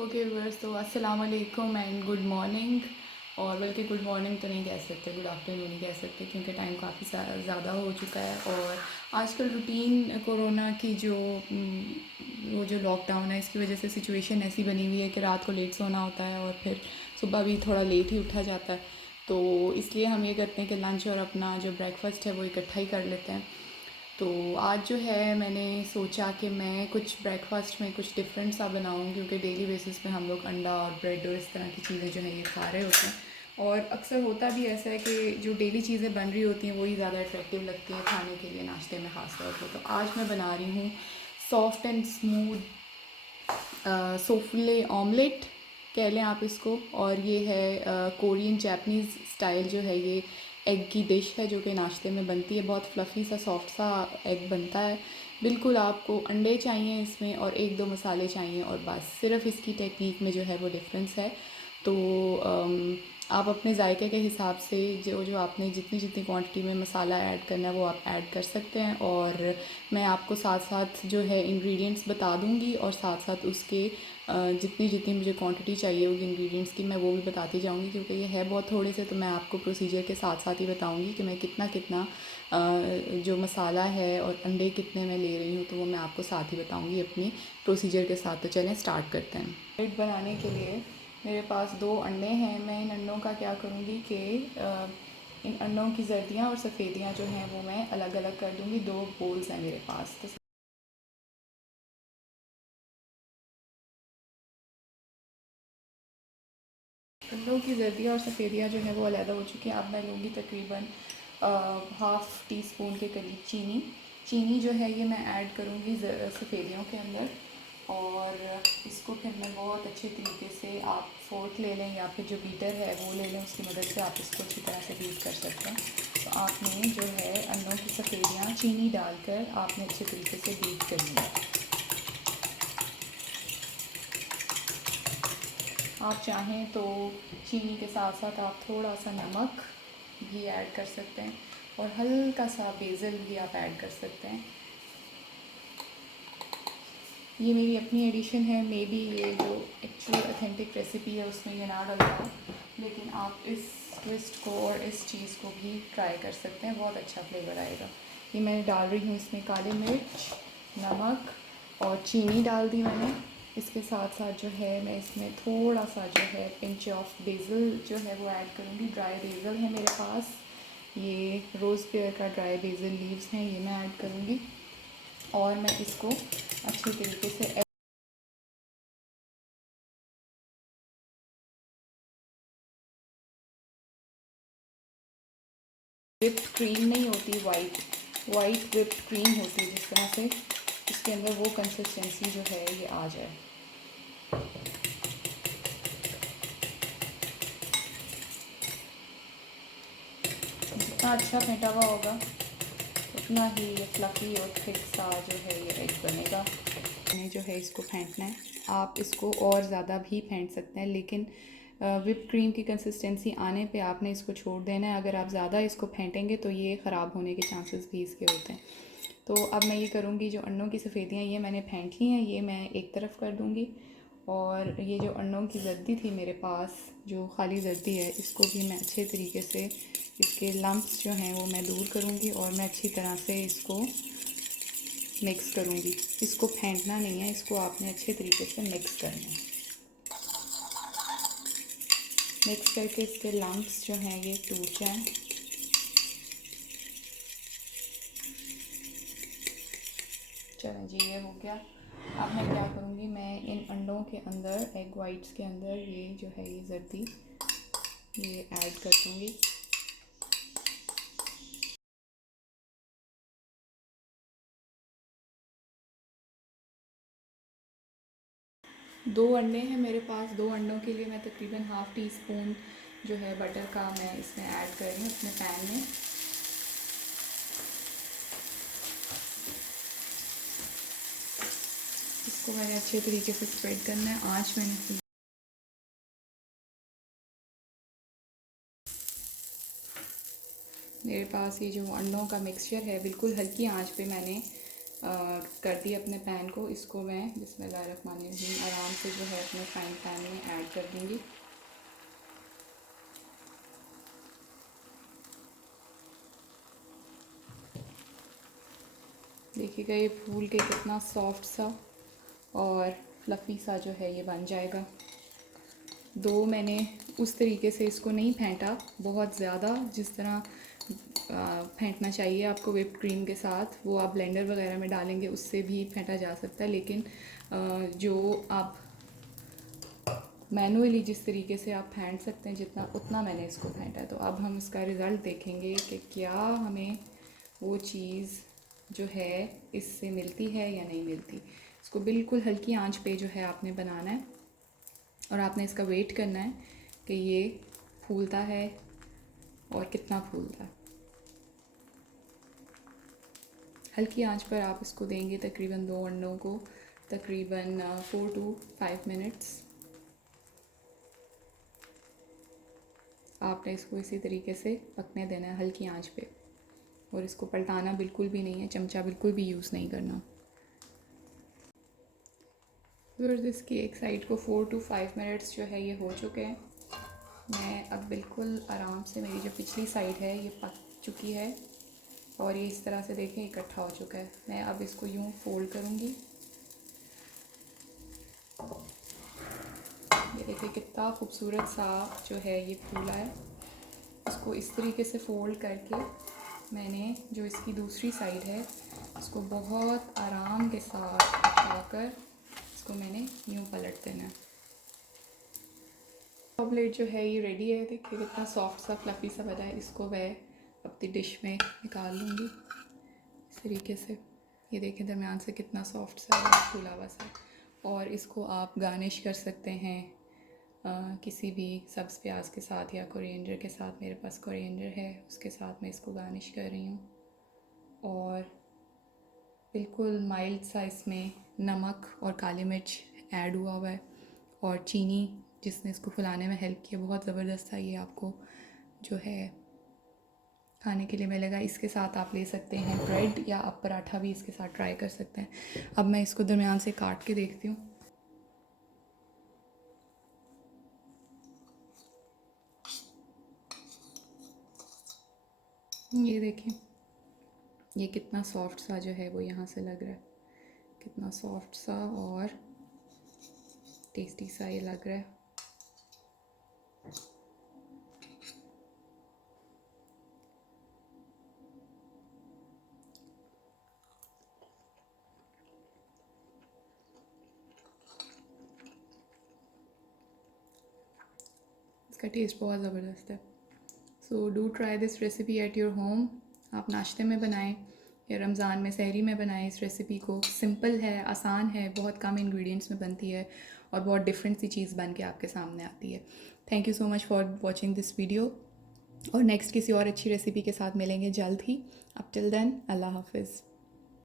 Okay viewers, तो अस्सलाम वालेकुम एंड गुड मॉर्निंग। और बल्कि गुड मॉर्निंग तो नहीं कह सकते, गुड आफ्टरनून नहीं कह सकते, क्योंकि टाइम काफ़ी ज़्यादा हो चुका है। और आजकल रूटीन कोरोना की जो वो जो लॉकडाउन है, इसकी वजह से सिचुएशन ऐसी बनी हुई है कि रात को लेट सोना होता है और फिर सुबह भी थोड़ा लेट ही उठा जाता है। तो इसलिए हम ये करते हैं कि लंच और अपना जो ब्रेकफास्ट है वो इकट्ठा ही कर लेते हैं। तो आज जो है मैंने सोचा कि मैं कुछ ब्रेकफास्ट में कुछ डिफरेंट सा बनाऊँ, क्योंकि डेली बेसिस पे हम लोग अंडा और ब्रेड और इस तरह की चीज़ें जो है ये खा रहे होते हैं। और अक्सर होता भी ऐसा है कि जो डेली चीज़ें बन रही होती हैं वही ज़्यादा अट्रैक्टिव लगती हैं खाने के लिए, नाश्ते में ख़ास तौर पर। तो आज मैं बना रही हूँ सॉफ्ट एंड स्मूथ सोफले ऑमलेट कह लें आप इसको। और ये है कोरियन जैपनीज़ स्टाइल जो है, ये एग की डिश है जो कि नाश्ते में बनती है। बहुत फ्लफ़ी सा सॉफ्ट सा एग बनता है। बिल्कुल आपको अंडे चाहिए इसमें और एक दो मसाले चाहिए और बस, सिर्फ इसकी टेक्निक में जो है वो डिफरेंस है। तो आप अपने जायके के हिसाब से जो जो आपने जितनी जितनी क्वांटिटी में मसाला ऐड करना है वो आप ऐड कर सकते हैं। और मैं आपको साथ साथ जो है इंग्रेडिएंट्स बता दूंगी और साथ साथ उसके जितनी जितनी मुझे क्वांटिटी चाहिए होगी इंग्रेडिएंट्स की, मैं वो भी बताती जाऊंगी, क्योंकि ये है बहुत थोड़े से। तो मैं आपको प्रोसीजर के साथ साथ ही बताऊंगी कि मैं कितना कितना जो मसाला है और अंडे कितने मैं ले रही हूँ, तो वो मैं आपको साथ ही बताऊँगी अपनी प्रोसीजर के साथ। तो चलें स्टार्ट करते हैं। ब्रेड बनाने के लिए मेरे पास 2 अंडे हैं। मैं इन अंडों का क्या करूँगी कि इन अंडों की जर्दियाँ और सफ़ेदियाँ जो हैं वो मैं अलग अलग कर दूँगी। 2 बोल्स हैं मेरे पास। तो अंडों की जर्दियाँ और सफ़ेदियाँ जो हैं वो अलग हो चुकी हैं। अब मैं लूँगी तकरीबन हाफ़ टी स्पून के करीब चीनी। चीनी जो है ये मैं ऐड करूँगी सफ़ेदियों के अंदर। और इसको फिर मैं बहुत अच्छे तरीके से, आप फोर्क ले लें या फिर जो बीटर है वो ले लें, उसकी मदद से आप इसको अच्छी तरह से बीट कर सकते हैं। तो आपने जो है अंडों की सफ़ेदियाँ चीनी डालकर आपने अच्छे तरीके से बीट करनी है। आप चाहें तो चीनी के साथ साथ आप थोड़ा सा नमक भी ऐड कर सकते हैं और हल्का सा बेसल भी आप ऐड कर सकते हैं। ये मेरी अपनी एडिशन है, मे बी ये जो एक्चुअल ऑथेंटिक रेसिपी है उसमें ये ना डलता हो, लेकिन आप इस ट्विस्ट को और इस चीज़ को भी ट्राई कर सकते हैं, बहुत अच्छा फ्लेवर आएगा। ये मैं डाल रही हूँ इसमें काली मिर्च, नमक और चीनी डाल दी मैंने। इसके साथ साथ जो है मैं इसमें थोड़ा सा जो है पिंच ऑफ बेसल जो है वो ऐड करूँगी। ड्राई बेसल है मेरे पास, ये रोज़ पेयर का ड्राई बेसल लीव्स हैं, ये मैं ऐड करूँगी। और मैं इसको अच्छे तरीके से विप्ड क्रीम नहीं होती, वाइट विप्ड क्रीम होती है, जिस तरह से इसके अंदर वो कंसिस्टेंसी जो है ये आ जाए। जितना अच्छा फेंटा हुआ होगा उतना ही ये फ्लफ़ी और थिक सा जो है ये एग बनेगा। हमें जो है इसको फेंटना है। आप इसको और ज़्यादा भी फेंट सकते हैं, लेकिन विप क्रीम की कंसिस्टेंसी आने पे आपने इसको छोड़ देना है। अगर आप ज़्यादा इसको फेंटेंगे तो ये ख़राब होने के चांसेस भी इसके होते हैं। तो अब मैं ये करूँगी, जो अंडों की सफ़ेदियाँ ये मैंने फेंट ली हैं, ये मैं एक तरफ कर दूँगी। और ये जो अंडों की जर्दी थी मेरे पास, जो खाली जर्दी है, इसको भी मैं अच्छे तरीके से, इसके लम्प्स जो हैं वो मैं दूर करूँगी और मैं अच्छी तरह से इसको मिक्स करूँगी। इसको फेंटना नहीं है, इसको आपने अच्छे तरीके से मिक्स करना है। मिक्स करके इसके लम्प्स जो हैं ये टूट जाएं। चलें जी, ये हो गया। अब मैं क्या करूँगी, मैं इन अंडों के अंदर, एग वाइट्स के अंदर, ये जो है ये जर्दी ये ऐड कर दूँगी। 2 अंडे हैं मेरे पास। 2 अंडों के लिए मैं तकरीबन हाफ़ टी स्पून जो है बटर का मैं इसमें ऐड कर रही हूँ अपने पैन में। इसको मैंने अच्छे तरीके से स्प्रेड करना है। आँच मैंने, मेरे पास ये जो अंडों का मिक्सचर है बिल्कुल हल्की आंच पे मैंने कर दी अपने पैन को। इसको मैं बिस्मिल्लाहिर्रहमानिर्रहीम आराम से जो है अपने फ्राइंग पैन में ऐड कर दूँगी। देखिएगा ये फूल के कितना सॉफ्ट सा और फ्लफ़ी सा जो है ये बन जाएगा। दो मैंने उस तरीके से इसको नहीं फेंटा बहुत ज़्यादा, जिस तरह फेंटना चाहिए आपको व्हिप्ड क्रीम के साथ, वो आप ब्लेंडर वगैरह में डालेंगे उससे भी फेंटा जा सकता है, लेकिन जो आप मैनुअली जिस तरीके से आप फेंट सकते हैं जितना, उतना मैंने इसको फेंटा। तो अब हम इसका रिज़ल्ट देखेंगे कि क्या हमें वो चीज़ जो है इससे मिलती है या नहीं मिलती। इसको बिल्कुल हल्की आंच पे जो है आपने बनाना है और आपने इसका वेट करना है कि ये फूलता है और कितना फूलता है। हल्की आंच पर आप इसको देंगे तकरीबन 2 अंडों को तकरीबन 4 to 5 मिनट्स। आपने इसको इसी तरीके से पकने देना है हल्की आंच पे, और इसको पलटाना बिल्कुल भी नहीं है, चमचा बिल्कुल भी यूज़ नहीं करना। फिर इसकी एक साइड को 4 to 5 मिनट्स जो है ये हो चुके हैं। मैं अब बिल्कुल आराम से, मेरी जो पिछली साइड है ये पक चुकी है और ये इस तरह से देखें इकट्ठा हो चुका है। मैं अब इसको यूँ फोल्ड करूँगी। ये देखिए कितना खूबसूरत सा जो है ये फूला है। इसको इस तरीके से फोल्ड करके मैंने जो इसकी दूसरी साइड है इसको बहुत आराम के साथ उठाकर इसको मैंने यूँ पलट देना है। ऑमलेट जो है ये रेडी है। देखिए कितना सॉफ्ट सा फ्लफ़ी सा बना है। इसको मैं अपनी डिश में निकाल लूँगी इस तरीके से। ये देखें दरमियान से कितना सॉफ्ट सा फूला हुआ सा। और इसको आप गार्निश कर सकते हैं किसी भी सब्ज़ प्याज के साथ या कोरिएंडर के साथ। मेरे पास कोरिएंडर है, उसके साथ मैं इसको गार्निश कर रही हूँ। और बिल्कुल माइल्ड सा इसमें नमक और काली मिर्च ऐड हुआ है और चीनी जिसने इसको फुलाने में हेल्प किया। बहुत ज़बरदस्त था ये, आपको जो है खाने के लिए मिलेगा। इसके साथ आप ले सकते हैं ब्रेड या आप पराठा भी इसके साथ ट्राई कर सकते हैं। अब मैं इसको दरमियान से काट के देखती हूँ। ये देखें ये कितना सॉफ्ट सा जो है वो यहाँ से लग रहा है, कितना सॉफ्ट सा और टेस्टी सा ये लग रहा है। इसका टेस्ट बहुत ज़बरदस्त है। So do try this recipe at your home. आप नाश्ते में बनाएं या रमज़ान में सहरी में बनाएं इस रेसिपी को। सिंपल है, आसान है, बहुत कम इंग्रेडिएंट्स में बनती है और बहुत डिफरेंट सी चीज़ बन के आपके सामने आती है। Thank you so much for watching this video, और नेक्स्ट किसी और अच्छी रेसिपी के साथ मिलेंगे जल्द ही। अब टिल देन अल्लाह हाफिज़।